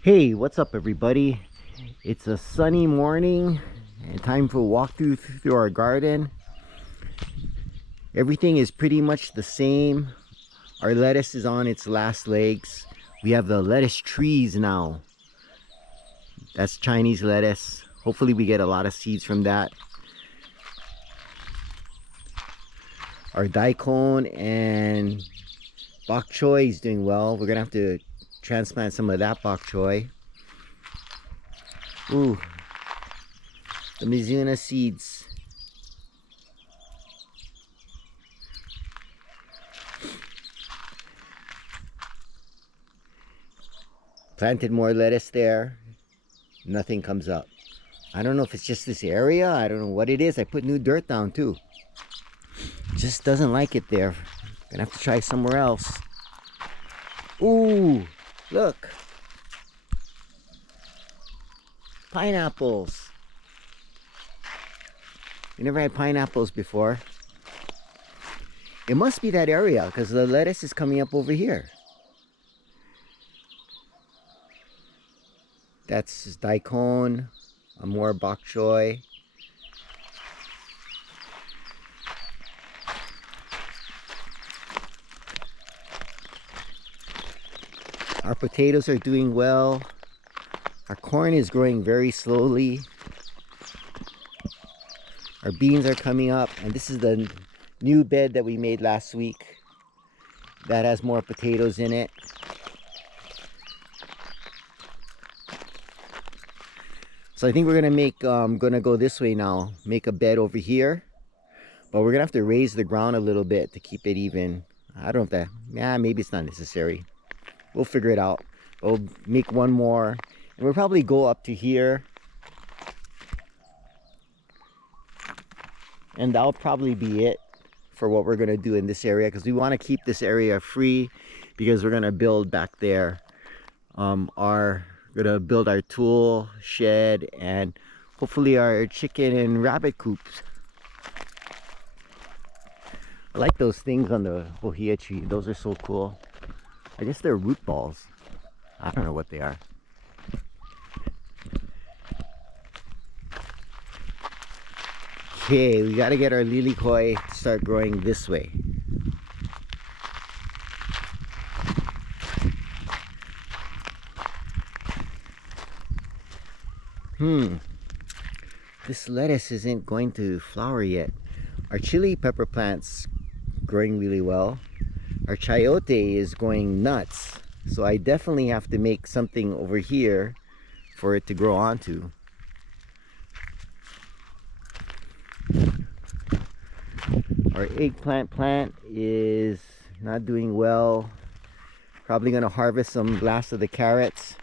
Hey, what's up everybody? It's a sunny morning and time for a walk through our garden. Everything is pretty much the same. Our lettuce is on its last legs. We have the lettuce trees now. That's Chinese lettuce. Hopefully we get a lot of seeds from that. Our daikon and bok choy is doing well. We're gonna have to transplant some of that bok choy. Ooh, the Mizuna seeds. Planted more lettuce there. Nothing comes up. I don't know if it's just this area. I don't know what it is. I put new dirt down too. Just doesn't like it there. Gonna have to try somewhere else. Ooh, look. Pineapples. We never had pineapples before. It must be that area because the lettuce is coming up over here. That's daikon, more bok choy. Our potatoes are doing well. Our corn is growing very slowly. Our beans are coming up, and this is the new bed that we made last week. That has more potatoes in it. So I think we're gonna go this way now. Make a bed over here, but we're gonna have to raise the ground a little bit to keep it even. I don't know if that, yeah, maybe it's not necessary. We'll figure it out. We'll make one more, and we'll probably go up to here, and that'll probably be it for what we're gonna do in this area, because we want to keep this area free because we're gonna build back there. Gonna build our tool shed and hopefully our chicken and rabbit coops. I like those things on the ohia tree. Those are so cool. I guess they're root balls. I don't know what they are. Okay, we got to get our lilikoi to start growing this way. This lettuce isn't going to flower yet. Our chili pepper plant's growing really well. Our chayote is going nuts. So I definitely have to make something over here for it to grow onto. Our eggplant plant is not doing well. Probably gonna harvest some last of the carrots.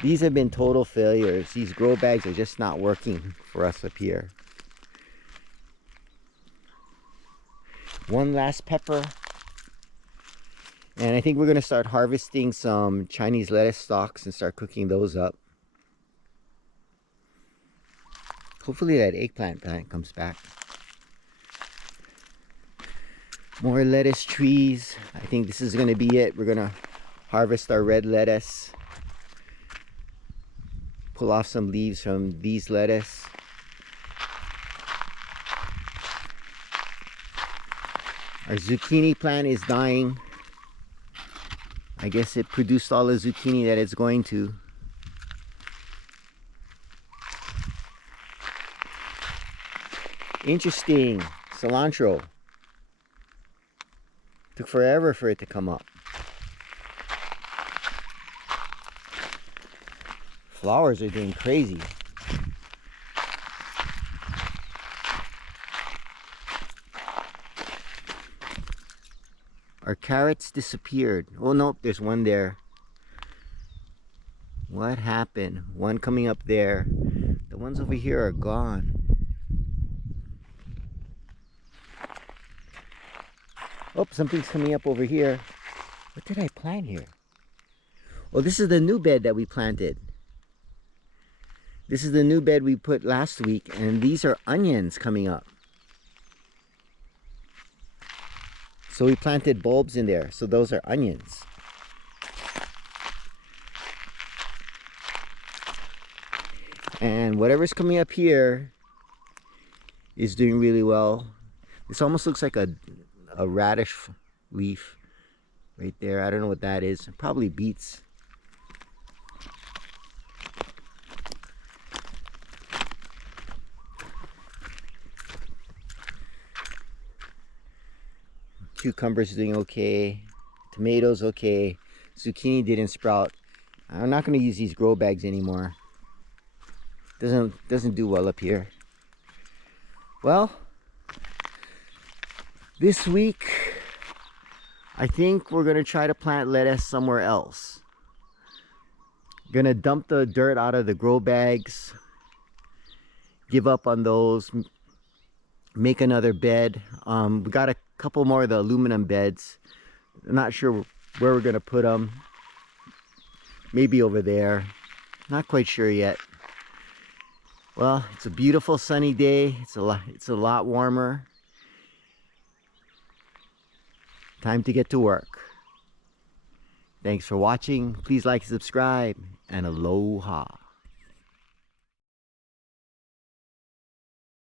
These have been total failures. These grow bags are just not working for us up here. One last pepper. And I think we're gonna start harvesting some Chinese lettuce stalks and start cooking those up. Hopefully that eggplant plant comes back. More lettuce trees. I think this is gonna be it. We're gonna harvest our red lettuce. Pull off some leaves from these lettuce. Our zucchini plant is dying. I guess it produced all the zucchini that it's going to. Interesting. Cilantro. Took forever for it to come up. Flowers are doing crazy. Our carrots disappeared. Oh no, there's one there. What happened? One coming up there. The ones over here are gone. Oh, something's coming up over here. What did I plant here? Oh, this is the new bed that we planted. This is the new bed we put last week, and these are onions coming up. So we planted bulbs in there, so those are onions. And whatever's coming up here is doing really well. This almost looks like a radish leaf right there. I don't know what that is. Probably beets. Cucumbers doing okay. Tomatoes okay. Zucchini didn't sprout. I'm not going to use these grow bags anymore. Doesn't do well up here. Well, this week I think we're gonna try to plant lettuce somewhere else. Gonna dump the dirt out of the grow bags, give up on those, make another bed. We got a couple more of the aluminum beds. I'm not sure where we're gonna put them. Maybe over there. Not quite sure yet. Well, it's a beautiful sunny day. It's a lot warmer. Time to get to work. Thanks for watching. Please like, subscribe, and aloha.